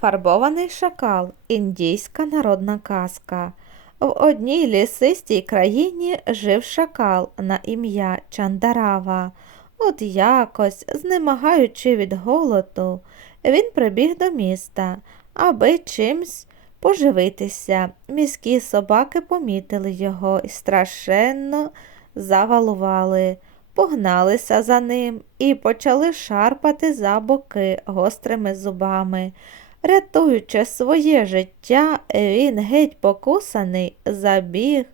Фарбований шакал індійська народна казка. В одній лісистій країні жив шакал на ім'я Чандарава. От якось, знемагаючи від голоду, він прибіг до міста, аби чимсь поживитися. Міські собаки помітили його і страшенно завалували, погналися за ним і почали шарпати за боки гострими зубами. Рятуючи своє життя, він геть покусаний забіг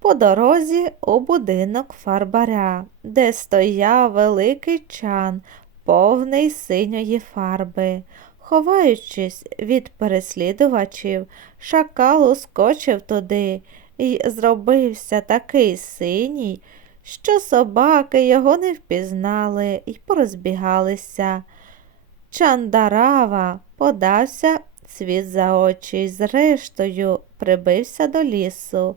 по дорозі у будинок фарбаря, де стояв великий чан, повний синьої фарби. Ховаючись від переслідувачів, шакал ускочив туди і зробився такий синій, що собаки його не впізнали і порозбігалися. Чандарава подався світ за очі і зрештою прибився до лісу.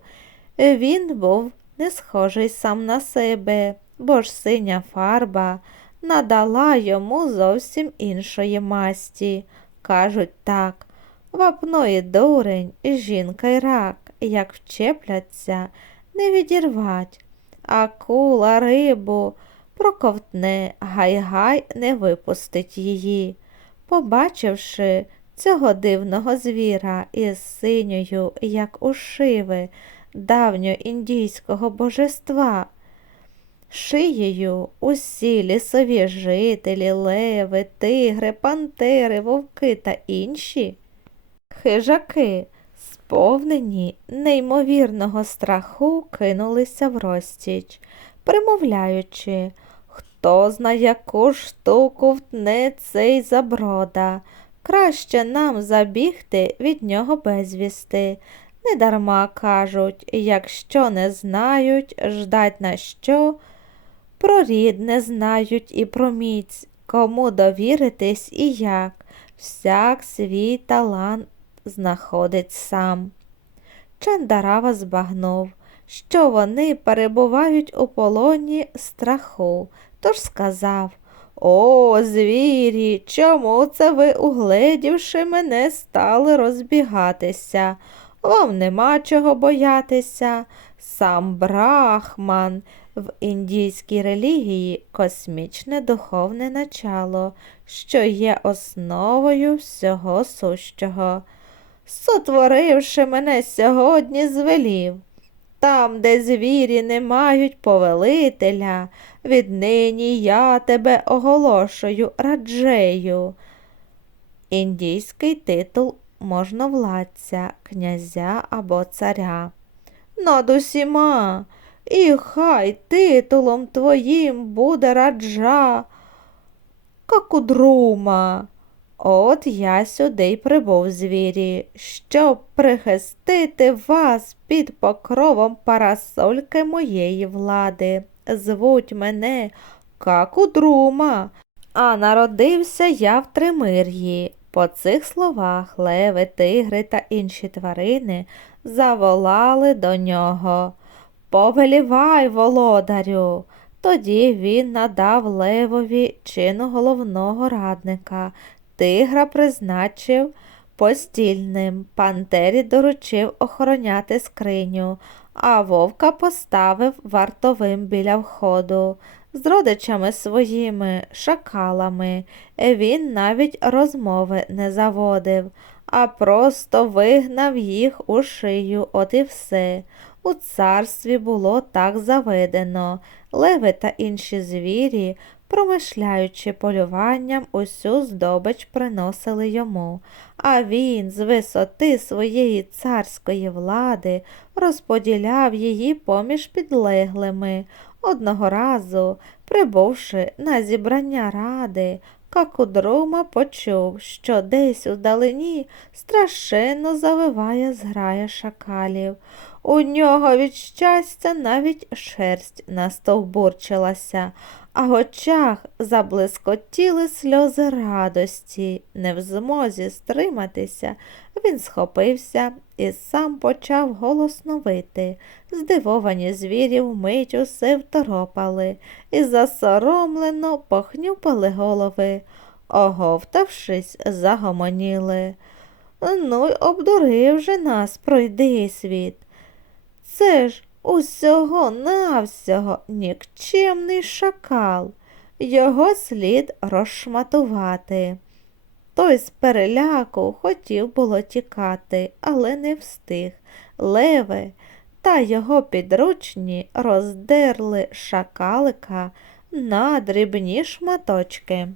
Він був не схожий сам на себе, бо ж синя фарба надала йому зовсім іншої масті. Кажуть так, вапно і дурень, жінка й рак, як вчепляться, не відірвать. Акула рибу проковтне, гай-гай не випустить її. Побачивши цього дивного звіра із синьою, як у шиви, давньоіндійського божества, шиєю усі лісові жителі, леви, тигри, пантери, вовки та інші хижаки, сповнені неймовірного страху, кинулися в розтіч, примовляючи, хто зна яку штуку втне цей заброда. Краще нам забігти від нього безвісти. Недарма кажуть, якщо не знають, ждать на що, про рід не знають і про міць, кому довіритись і як, всяк свій талант знаходить сам. Чандарава збагнув, що вони перебувають у полоні страху, тож сказав О, звірі, чому це ви, угледівши мене, стали розбігатися? Вам нема чого боятися. Сам Брахман в індійській релігії космічне духовне начало, що є основою всього сущого. Сотворивши мене сьогодні, звелів. Там, де звірі не мають повелителя, віднині я тебе оголошую раджею. Індійський титул можновладця, князя або царя. Над усіма, і хай титулом твоїм буде раджа Какудрума. От я сюди й прибув звірі, щоб прихистити вас під покровом парасольки моєї влади. Звуть мене Какудрума, а народився я в Тримир'ї. По цих словах леви, тигри та інші тварини заволали до нього. Повелівай, володарю. Тоді він надав левові чину головного радника. Тигра призначив постільним, пантері доручив охороняти скриню, а вовка поставив вартовим біля входу. З родичами своїми шакалами він навіть розмови не заводив, а просто вигнав їх у шию, от і все. У царстві було так заведено. Леви та інші звірі, промишляючи полюванням, усю здобич приносили йому, а він з висоти своєї царської влади розподіляв її поміж підлеглими. Одного разу, прибувши на зібрання ради, Какудрума почув, що десь удалині страшенно завиває зграя шакалів. У нього від щастя навіть шерсть настовбурчилася, а в очах заблискотіли сльози радості. Не в змозі стриматися, він схопився і сам почав голосно вити. Здивовані звірі вмить усе второпали і засоромлено похнюпали голови. оговтавшись, загомоніли. Ну й обдурив же нас пройди світ. Це ж усього навсього нікчемний шакал. Його слід розшматувати. Той з переляку хотів було тікати, але не встиг. Леви та його підручні роздерли шакалика на дрібні шматочки.